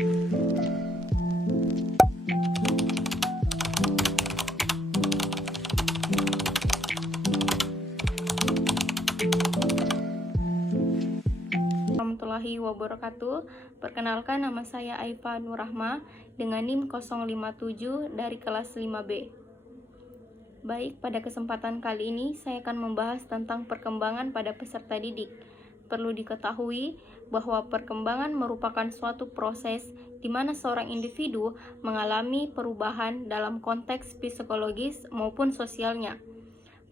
Warahmatullahi wabarakatuh. Perkenalkan, nama saya Aifa Nurrahma dengan NIM 057 dari kelas 5B. Baik, pada kesempatan kali ini saya akan membahas tentang perkembangan pada peserta didik. Perlu diketahui bahwa perkembangan merupakan suatu proses di mana seorang individu mengalami perubahan dalam konteks psikologis maupun sosialnya.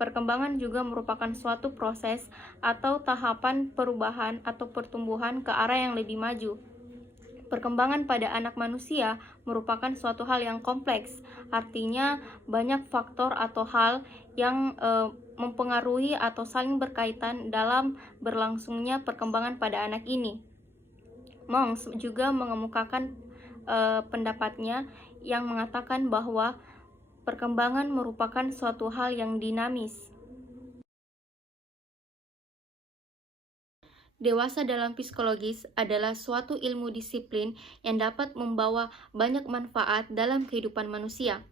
Perkembangan juga merupakan suatu proses atau tahapan perubahan atau pertumbuhan ke arah yang lebih maju. Perkembangan pada anak manusia merupakan suatu hal yang kompleks, artinya banyak faktor atau hal yang mempengaruhi atau saling berkaitan dalam berlangsungnya perkembangan pada anak ini. Monks juga mengemukakan pendapatnya yang mengatakan bahwa perkembangan merupakan suatu hal yang dinamis. Dewasa dalam psikologis adalah suatu ilmu disiplin yang dapat membawa banyak manfaat dalam kehidupan manusia.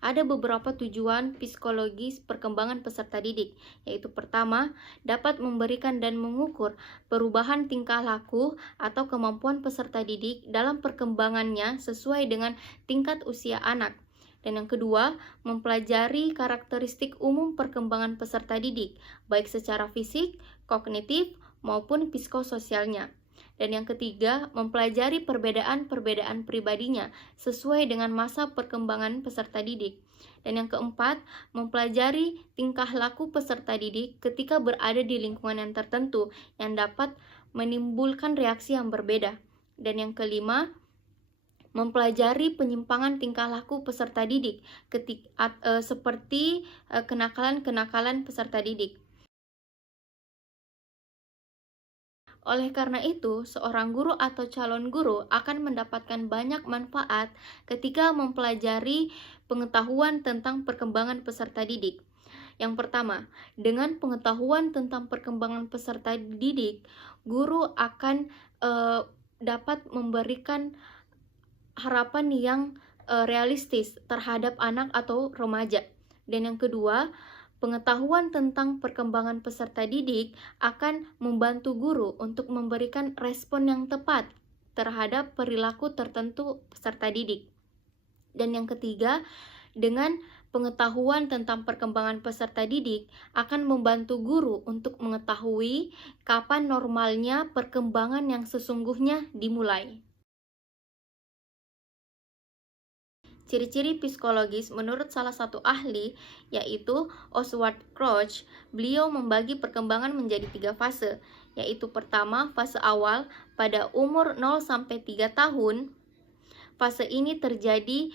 Ada beberapa tujuan psikologis perkembangan peserta didik, yaitu pertama, dapat memberikan dan mengukur perubahan tingkah laku atau kemampuan peserta didik dalam perkembangannya sesuai dengan tingkat usia anak. Dan yang kedua, mempelajari karakteristik umum perkembangan peserta didik, baik secara fisik, kognitif, maupun psikososialnya. Dan yang ketiga, mempelajari perbedaan-perbedaan pribadinya sesuai dengan masa perkembangan peserta didik. Dan yang keempat, mempelajari tingkah laku peserta didik ketika berada di lingkungan yang tertentu yang dapat menimbulkan reaksi yang berbeda. Dan yang kelima, mempelajari penyimpangan tingkah laku peserta didik seperti kenakalan-kenakalan peserta didik. Oleh karena itu, seorang guru atau calon guru akan mendapatkan banyak manfaat ketika mempelajari pengetahuan tentang perkembangan peserta didik. Yang pertama, dengan pengetahuan tentang perkembangan peserta didik, guru akan dapat memberikan harapan yang realistis terhadap anak atau remaja. Dan yang kedua, pengetahuan tentang perkembangan peserta didik akan membantu guru untuk memberikan respon yang tepat terhadap perilaku tertentu peserta didik. Dan yang ketiga, dengan pengetahuan tentang perkembangan peserta didik akan membantu guru untuk mengetahui kapan normalnya perkembangan yang sesungguhnya dimulai. Ciri-ciri psikologis menurut salah satu ahli, yaitu Oswald Crouch. Beliau membagi perkembangan menjadi 3 fase, yaitu pertama, fase awal pada umur 0-3 tahun. Fase ini terjadi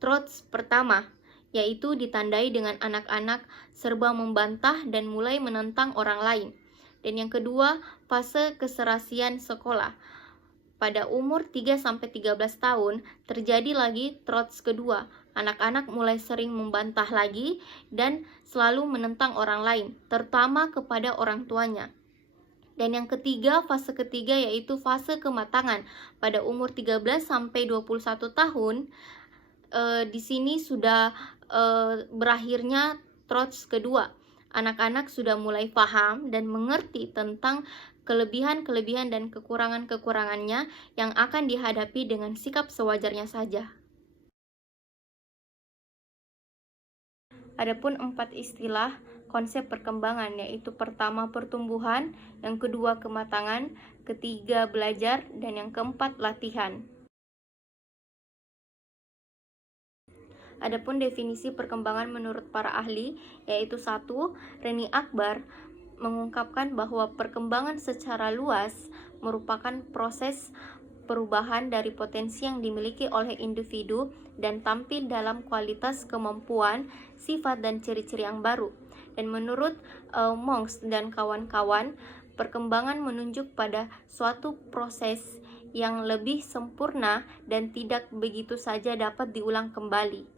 trots pertama, yaitu ditandai dengan anak-anak serba membantah dan mulai menentang orang lain. Dan yang kedua, fase keserasian sekolah. Pada umur 3-13 tahun, terjadi lagi trots kedua. Anak-anak mulai sering membantah lagi dan selalu menentang orang lain, terutama kepada orang tuanya. Dan yang ketiga, fase ketiga yaitu fase kematangan. Pada umur 13-21 tahun, di sini sudah berakhirnya trots kedua. Anak-anak sudah mulai paham dan mengerti tentang kelebihan-kelebihan dan kekurangan-kekurangannya yang akan dihadapi dengan sikap sewajarnya saja. Adapun 4 istilah konsep perkembangan, yaitu pertama pertumbuhan, yang kedua kematangan, ketiga belajar, dan yang keempat latihan. Adapun definisi perkembangan menurut para ahli, yaitu 1. Reni Akbar mengungkapkan bahwa perkembangan secara luas merupakan proses perubahan dari potensi yang dimiliki oleh individu dan tampil dalam kualitas kemampuan, sifat, dan ciri-ciri yang baru. Dan menurut Monks dan kawan-kawan, perkembangan menunjuk pada suatu proses yang lebih sempurna dan tidak begitu saja dapat diulang kembali.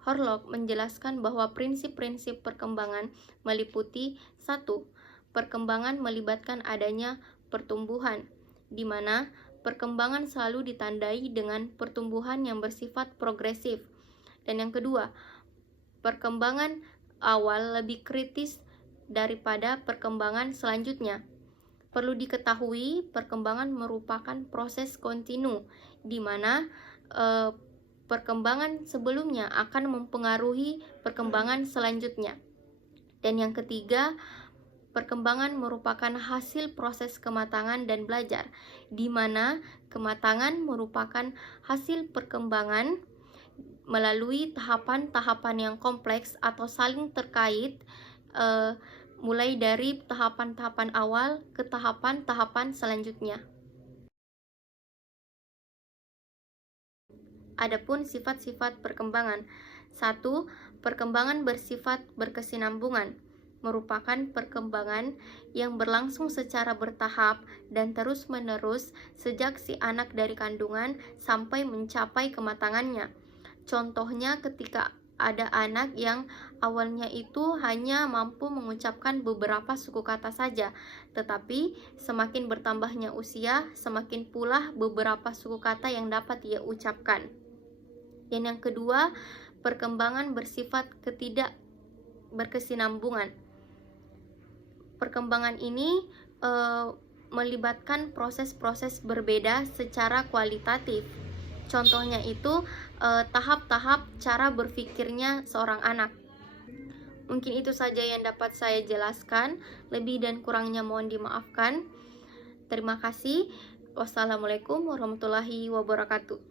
Horlock menjelaskan bahwa prinsip-prinsip perkembangan meliputi 1. Perkembangan melibatkan adanya pertumbuhan, di mana perkembangan selalu ditandai dengan pertumbuhan yang bersifat progresif. Dan yang kedua, perkembangan awal lebih kritis daripada perkembangan selanjutnya. Perlu diketahui, perkembangan merupakan proses kontinu, di mana perkembangan sebelumnya akan mempengaruhi perkembangan selanjutnya. Dan yang ketiga, perkembangan merupakan hasil proses kematangan dan belajar, di mana kematangan merupakan hasil perkembangan melalui tahapan-tahapan yang kompleks atau saling terkait, mulai dari tahapan-tahapan awal ke tahapan-tahapan selanjutnya. Adapun sifat-sifat perkembangan. 1. Perkembangan bersifat berkesinambungan, merupakan perkembangan yang berlangsung secara bertahap dan terus-menerus sejak si anak dari kandungan sampai mencapai kematangannya. Contohnya ketika ada anak yang awalnya itu hanya mampu mengucapkan beberapa suku kata saja, tetapi semakin bertambahnya usia, semakin pula beberapa suku kata yang dapat ia ucapkan. Dan yang kedua, perkembangan bersifat ketidak berkesinambungan. Perkembangan ini melibatkan proses-proses berbeda secara kualitatif. Contohnya itu tahap-tahap cara berpikirnya seorang anak. Mungkin itu saja yang dapat saya jelaskan. Lebih dan kurangnya mohon dimaafkan. Terima kasih. Wassalamualaikum warahmatullahi wabarakatuh.